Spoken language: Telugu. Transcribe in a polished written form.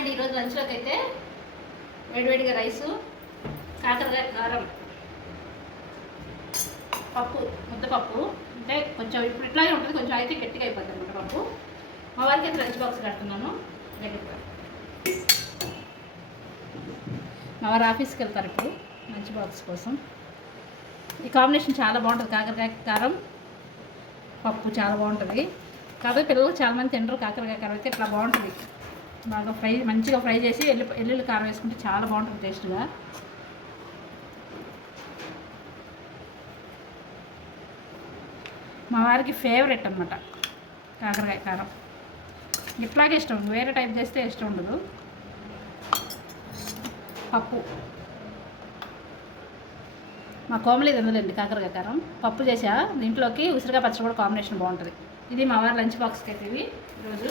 అండి ఈరోజు లంచ్లోకి అయితే వేడివేడిగా రైసు, కాకరకాయ కారం, పప్పు, ముద్దపప్పు. అంటే కొంచెం ఇప్పుడు ఇట్లాగే ఉంటుంది, కొంచెం అయితే గట్టిగా అయిపోతుంది అన్నమాట పప్పు. మా వారికి అయితే లంచ్ బాక్స్ కడుతున్నాను. దగ్గర మా వారు ఆఫీస్కి వెళ్తారు ఇప్పుడు లంచ్ బాక్స్ కోసం. ఈ కాంబినేషన్ చాలా బాగుంటుంది, కాకరకాయ కారం పప్పు చాలా బాగుంటుంది. కాకపోతే పిల్లలు చాలామంది తినరు కాకరకాయ కారం అయితే. ఇట్లా బాగుంటుంది, బాగా మంచిగా ఫ్రై చేసి ఎల్లుల్లి కారం వేసుకుంటే చాలా బాగుంటుంది టేస్ట్గా. మా వారికి ఫేవరెట్ అన్నమాట కాకరకాయ కారం. ఇట్లాగే ఇష్టం, వేరే టైప్ చేస్తే ఇష్టం ఉండదు. పప్పు మా కోమలి తిందండి కాకరకాయ కారం. పప్పు చేసా, దీంట్లోకి ఉసిరికాయ పచ్చడి కూడా కాంబినేషన్ బాగుంటుంది. ఇది మా వారి లంచ్ బాక్స్కి అయితే ఇవి ఈరోజు.